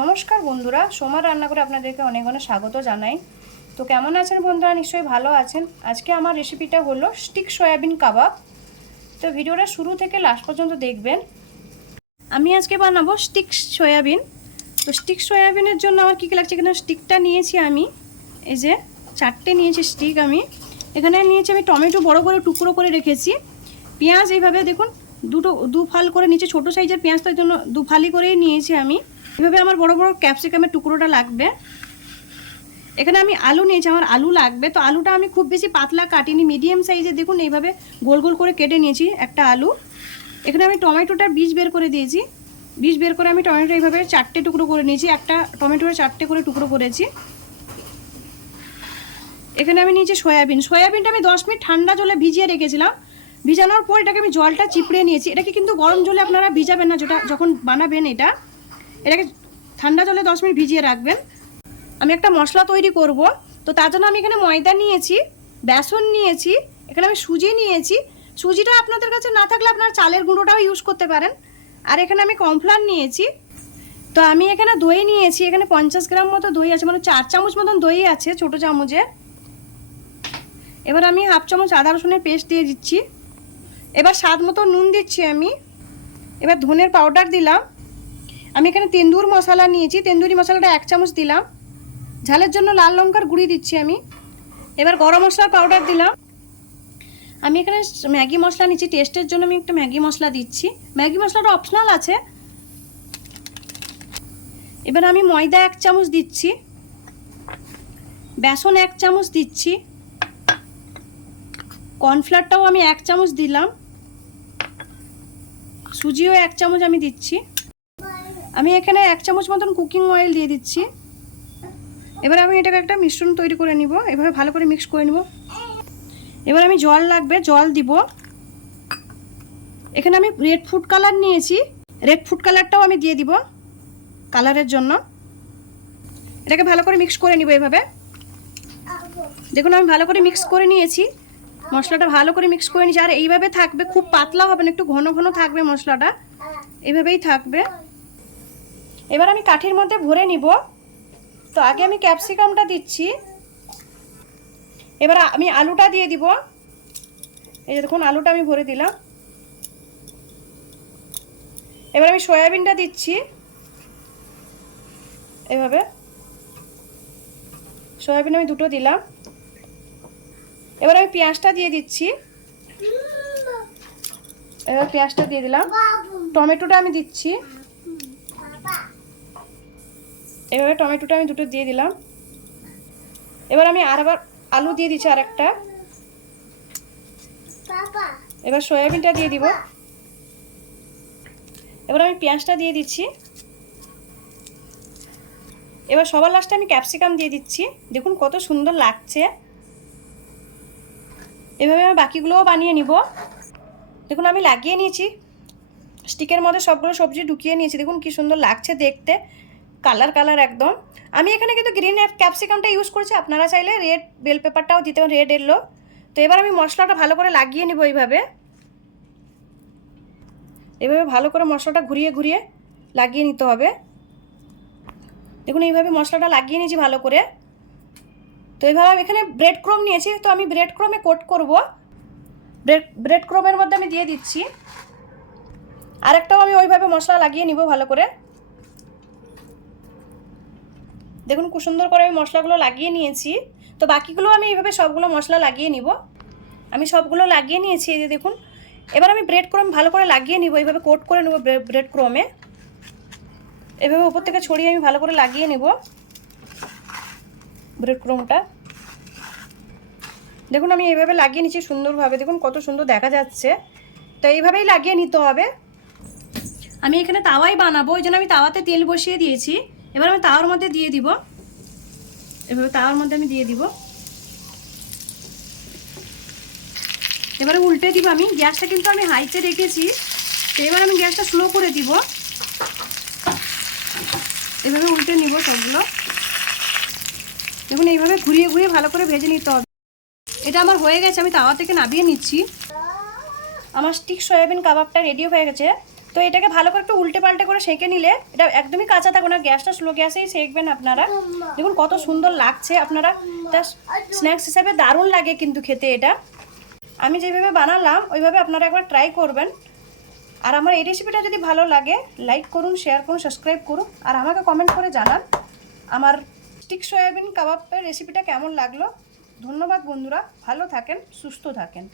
নমস্কার বন্ধুরা, সোমার রান্না করে আপনাদেরকে অনেক অনেক স্বাগত জানাই। তো কেমন আছেন বন্ধুরা? নিশ্চয়ই ভালো আছেন। আজকে আমার রেসিপিটা হলো স্টিক সয়াবিন কাবাব। তো ভিডিওটা শুরু থেকে লাস্ট পর্যন্ত দেখবেন। আমি আজকে বানাবো স্টিক সয়াবিন। তো স্টিক সয়াবিনের জন্য আমার কী কী লাগছে, এখানে স্টিকটা নিয়েছি আমি, এই যে 4টে নিয়েছি স্টিক। আমি এখানে নিয়েছি আমি টমেটো বড় করে টুকরো করে রেখেছি। পেঁয়াজ এইভাবে দেখুন দু ফাল করে নিচে, ছোটো সাইজের পেঁয়াজ, তার জন্য 2 ফালি করেই নিয়েছি আমি। এভাবে আমার বড় বড় ক্যাপসিকামের টুকরোটা লাগবে। এখানে আমি আলু নিয়েছি, আমার আলু লাগবে। তো আলুটা আমি খুব বেশি পাতলা কাটিনি, মিডিয়াম সাইজে দেখুন এইভাবে গোল গোল করে কেটে নিয়েছি একটা আলু। এখানে আমি টমেটোটার বীজ বের করে দিয়েছি। বীজ বের করে আমি টমেটো এইভাবে 4টে টুকরো করে নিয়েছি। একটা টমেটোর 4টে করে টুকরো করেছি। এখানে আমি নিয়েছি সয়াবিনটা আমি 10 মিনিট ঠান্ডা জলে ভিজিয়ে রেখেছিলাম। ভিজানোর পর এটাকে আমি জলটা চিপড়ে নিয়েছি। এটাকে কিন্তু গরম জলে আপনারা ভিজাবেন না, যেটা যখন বানাবেন এটাকে ঠান্ডা জলে 10 মিনিট ভিজিয়ে রাখবেন। আমি একটা মশলা তৈরি করব। তো তার জন্য আমি এখানে ময়দা নিয়েছি, বেসন নিয়েছি, এখানে আমি সুজি নিয়েছি। সুজিটা আপনাদের কাছে না থাকলে আপনারা চালের গুঁড়োটাও ইউজ করতে পারেন। আর এখানে আমি কর্নফ্লাওয়ার নিয়েছি। তো আমি এখানে দই নিয়েছি, এখানে 50 গ্রাম মতো দই আছে, মানে 4 চামচ মতন দই আছে ছোটো চামচে। এবার আমি 1/2 চামচ আদা রসুনের পেস্ট দিয়ে দিচ্ছি। এবার স্বাদ মতো নুন দিচ্ছি আমি। এবার ধনের পাউডার দিলাম। আমি এখানে তেন্দুর মশলা নিয়েছি, তেন্দুরি মশলাটা 1 চামচ দিলাম। ঝালের জন্য লাল লঙ্কার গুঁড়ি দিচ্ছি আমি। এবার গরম মশলার পাউডার দিলাম। আমি এখানে ম্যাগি মশলা নিচ্ছি, টেস্টের জন্য আমি একটা ম্যাগি মশলা দিচ্ছি। ম্যাগি মশলাটা অপশনাল আছে। এবার আমি ময়দা 1 চামচ দিচ্ছি, বেসন 1 চামচ দিচ্ছি, কর্নফ্লাওয়ারটাও আমি 1 চামচ দিলাম, সুজিও 1 চামচ আমি দিচ্ছি। আমি এখানে 1 চামচ মতন কুকিং অয়েল দিয়ে দিচ্ছি। এবার আমি এটাকে একটা মিশ্রণ তৈরি করে নিব, এভাবে ভালো করে মিক্স করে নিব। এবার আমি জল লাগবে, জল দিব। এখানে আমি রেড ফুড কালার নিয়েছি, রেড ফুড কালারটাও আমি দিয়ে দিব কালারের জন্য। এটাকে ভালো করে মিক্স করে নিব এভাবে। দেখুন আমি ভালো করে মিক্স করে নিয়েছি, মশলাটা ভালো করে মিক্স করে নিয়েছি। আর এইভাবে থাকবে, খুব পাতলা হবে না, একটু ঘন ঘন থাকবে মশলাটা, এইভাবেই থাকবে। এবার আমি কাঠির মধ্যে ভরে নিব। তো আগে আমি ক্যাপসিকামটা দিচ্ছি, এবার আমি আলুটা দিয়ে দিব। এই দেখুন আলুটা আমি ভরে দিলাম। এবার আমি সয়াবিনটা দিচ্ছি এভাবে। সয়াবিন আমি 2টো দিলাম। এবার আমি পেঁয়াজটা দিয়ে দিচ্ছি। এবার পেঁয়াজটা দিয়ে দিলাম। টমেটোটা আমি দিচ্ছি, এভাবে টমেটোটা আমি 2টো দিয়ে দিলাম। এবার আমি আবার আলু দিয়ে দিচ্ছি আরেকটা। এবার সয়াবিনটা দিয়ে দিব। এবার আমি পেঁয়াজটা দিয়ে দিচ্ছি। এবার সবার লাস্টে আমি ক্যাপসিকাম দিয়ে দিচ্ছি। দেখুন কত সুন্দর লাগছে। এভাবে আমি বাকিগুলোও বানিয়ে নিব। দেখুন আমি লাগিয়ে নিয়েছি, স্টিকের মধ্যে সবগুলো সবজি ঢুকিয়ে নিয়েছি। দেখুন কি সুন্দর লাগছে দেখতে, কালার একদম। আমি এখানে কিন্তু গ্রিন ক্যাপসিকামটা ইউজ করছি, আপনারা চাইলে রেড বেল পেপারটাও দিতে পারেন, রেড এলো। তো এবার আমি মশলাটা ভালো করে লাগিয়ে নিব এইভাবে। এভাবে ভালো করে মশলাটা ঘুরিয়ে ঘুরিয়ে লাগিয়ে নিতে হবে। দেখুন এইভাবে মশলাটা লাগিয়ে নিয়েছি ভালো করে। তো এইভাবে আমি এখানে ব্রেড ক্রম নিয়েছি, তো আমি ব্রেড ক্রমে কোট করব। ব্রেড ক্রমের মধ্যে আমি দিয়ে দিচ্ছি। আরেকটাও আমি ওইভাবে মশলা লাগিয়ে নিব ভালো করে। দেখুন খুব সুন্দর করে আমি মশলাগুলো লাগিয়ে নিয়েছি। তো বাকিগুলো আমি এইভাবে সবগুলো মশলা লাগিয়ে নিব। আমি সবগুলো লাগিয়ে নিয়েছি, এই যে দেখুন। এবার আমি ব্রেড ক্রম ভালো করে লাগিয়ে নিব, এইভাবে কোট করে নেব ব্রেড ক্রমে। এভাবে উপর থেকে ছড়িয়ে আমি ভালো করে লাগিয়ে নেব ব্রেড ক্রমটা। দেখুন আমি এইভাবে লাগিয়ে নিচ্ছি সুন্দরভাবে, দেখুন কত সুন্দর দেখা যাচ্ছে। তো এইভাবেই লাগিয়ে নিতে হবে। আমি এখানে তাওয়াই বানাবো, ওই জন্য আমি তাওয়াতে তেল বসিয়ে দিয়েছি। এবার আমি তাওয়ার মধ্যে দিয়ে দিব, এভাবে তাওয়ার মধ্যে আমি দিয়ে দিব। এবারে উল্টে দিব আমি। গ্যাসটা কিন্তু আমি হাইতে রেখেছি, তো এবার আমি গ্যাসটা স্লো করে দিব। এভাবে উল্টে নিব সবগুলো। দেখুন এইভাবে ঘুরিয়ে ঘুরিয়ে ভালো করে ভেজে নিতে হবে। এটা আমার হয়ে গেছে, আমি তাওয়া থেকে নামিয়ে নিচ্ছি। আমার স্টিক সয়াবিন কাবাবটা রেডি হয়ে গেছে। তো এটাকে ভালো করে একটু উল্টে পাল্টে করে সেঁকে নিলে, এটা একদমই কাঁচা থাকবে না, গ্যাসটা স্লো গ্যাসেই সেঁকবেন আপনারা। দেখুন কত সুন্দর লাগছে, আপনারা এটা স্ন্যাক্স হিসাবে দারুণ লাগে কিন্তু খেতে। এটা আমি যেভাবে বানালাম ওইভাবে আপনারা একবার ট্রাই করবেন। আর আমার এই রেসিপিটা যদি ভালো লাগে লাইক করুন, শেয়ার করুন, সাবস্ক্রাইব করুন, আর আমাকে কমেন্ট করে জানান আমার স্টিক সয়াবিন কাবাবের রেসিপিটা কেমন লাগলো। ধন্যবাদ বন্ধুরা, ভালো থাকেন, সুস্থ থাকেন।